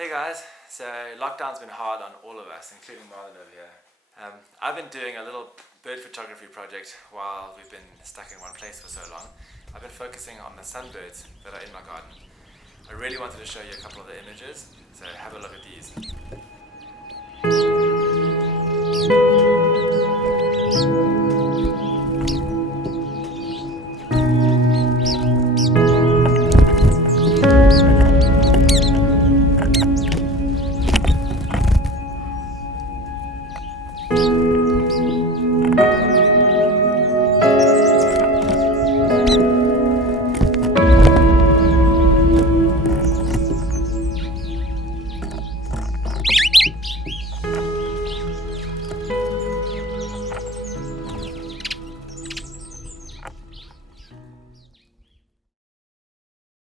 Hey guys, so lockdown's been hard on all of us, including Marlon over here. I've been doing a little bird photography project while we've been stuck in one place for so long. I've been focusing on the sunbirds that are in my garden. I really wanted to show you a couple of the images, so have a look at these.